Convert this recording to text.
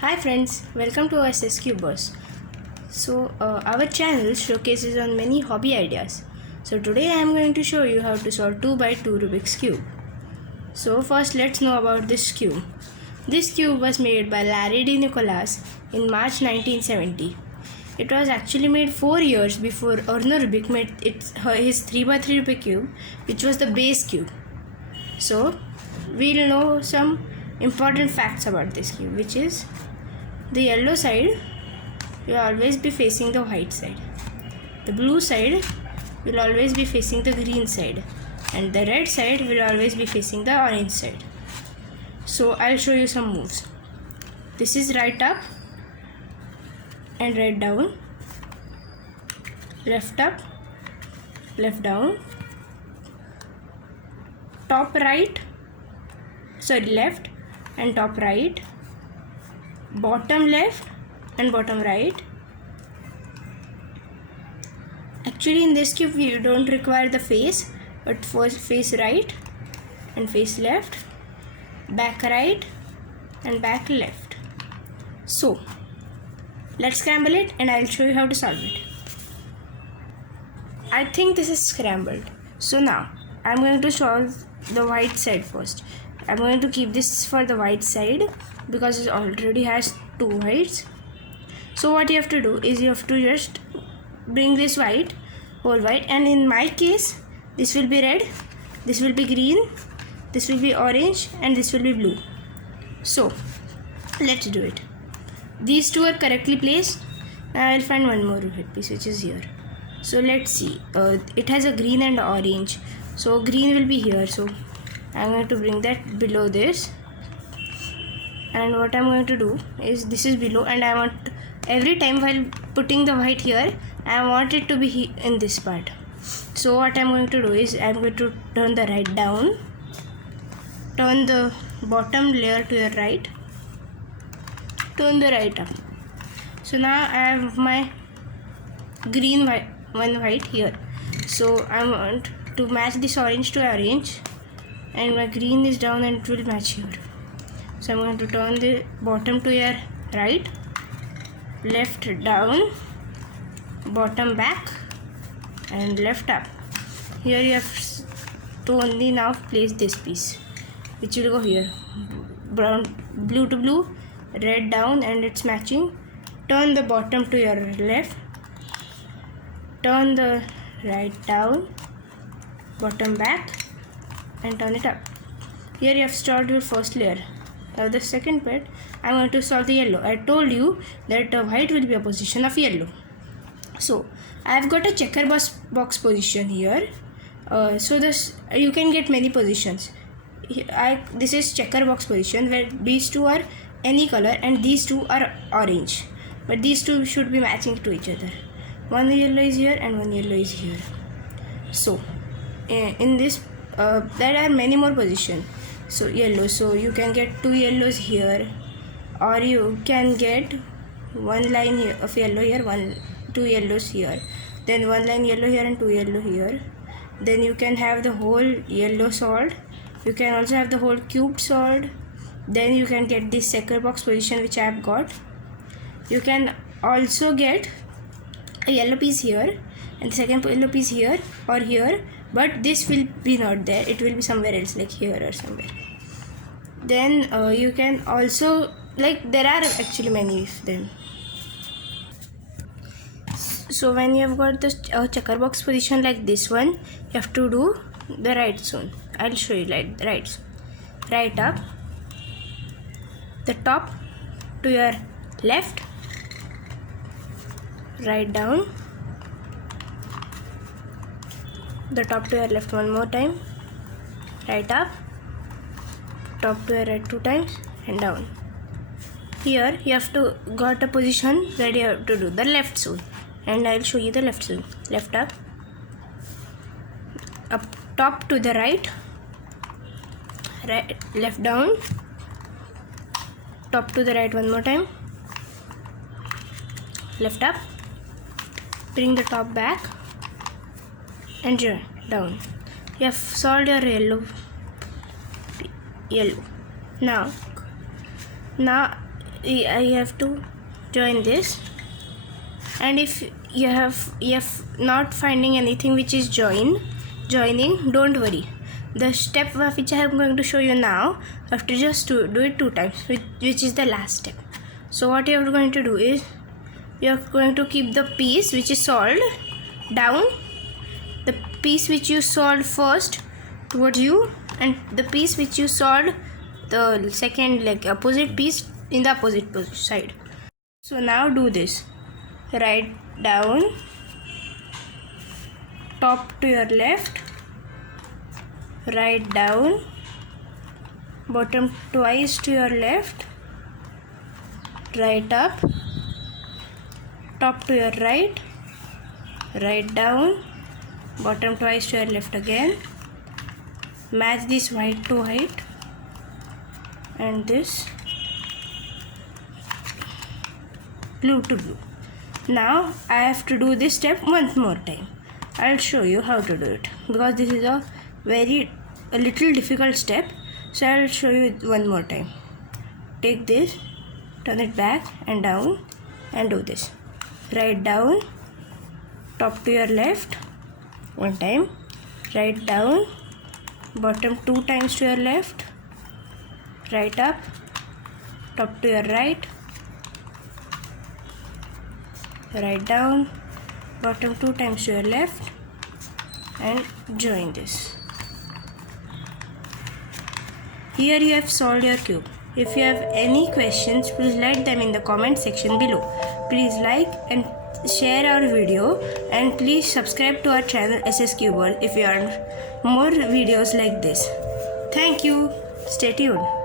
Hi friends, welcome to SSCubers. Our channel showcases on many hobby ideas. So today I am going to show you how to solve 2 by 2 Rubik's cube. So first let's know about this cube. This cube was made by Larry de Nicolas in March 1970. It was actually made 4 years before Erno Rubik made his 3 by 3 Rubik cube, which was the base cube. So we'll know some important facts about this cube, which is the yellow side will always be facing the white side. The blue side will always be facing the green side. And the red side will always be facing the orange side. So I'll show you some moves. This is right up and right down. Left up, left down. Left and top right. Bottom left and bottom right. Actually in this cube we don't require the face, but first face right and face left, back right and back left. So let's scramble it and I'll show you how to solve it. I think this is scrambled. So now I'm going to solve the white side first. I'm going to keep this for the white side because it already has 2 whites. So what you have to do is you have to just bring this whole white, and in my case this will be red, this will be green, this will be orange and this will be blue. So let's do it. These 2 are correctly placed. Now I'll find one more white piece which is here. So let's see, it has a green and orange, so green will be here. So I'm going to bring that below this, and what I'm going to do is this is below, and I want every time while putting the white here I want it to be in this part. So what I'm going to do is I'm going to turn the right down, turn the bottom layer to your right, turn the right up. So now I have my green white here. So I want to match this orange to orange, and my green is down and it will match here. So I'm going to turn the bottom to your right, left down, bottom back and left up. Here you have to only now place this piece which will go here. Blue to blue, red down and it's matching. Turn the bottom to your left, turn the right down, bottom back and turn it up. Here you have solved your first layer. Now the second part, I'm going to solve the yellow. I told you that white will be a position of yellow. So I have got a checker box position here. So this you can get many positions. This is checker box position where these 2 are any color and these 2 are orange. But these 2 should be matching to each other. One yellow is here and one yellow is here. So in this there are many more positions. So yellow, so you can get 2 yellows here, or you can get 1 line here of yellow here, 2 yellows here, then 1 line yellow here and 2 yellow here. Then you can have the whole yellow solved. You can also have the whole cube solved. Then you can get this checker box position which I have got. You can also get a yellow piece here and the second yellow piece here or here, but this will be not there, it will be somewhere else, like here or somewhere. Then you can also, like, there are actually many of them. So when you have got the checker box position like this one, you have to do the right zone. I'll show you like the right zone. Right up, the top to your left, right down, the top to your left one more time, right up, top to your right 2 times and down. Here you have to got a position where you have to do the left zone, and I'll show you the left zone. Left up, top to the right, left down, top to the right one more time, left up, bring the top back and down. You have solved your yellow. Now I have to join this, and if you have not finding anything which is joining, don't worry. The step which I am going to show you now, you have to just do it 2 times, which is the last step. So what you are going to do is, you are going to keep the piece which is solved down, the piece which you solved first towards you, and the piece which you solved the second, like opposite piece, in the opposite side. So now do this. Right down, top to your left, right down, bottom twice to your left, right up, top to your right, right down, bottom twice to your left again. Match this white to white and this blue to blue. Now I have to do this step once more time. I'll show you how to do it, because this is a little difficult step. So I'll show you one more time. Take this, turn it back and down, and do this. Right down, top to your left, one time, right down, bottom 2 times to your left, right up, top to your right, right down, bottom 2 times to your left, and join this. Here you have solved your cube. If you have any questions, please write them in the comment section below. Please like and share our video, and please subscribe to our channel SSCubers if you want more videos like this. Thank you. Stay tuned.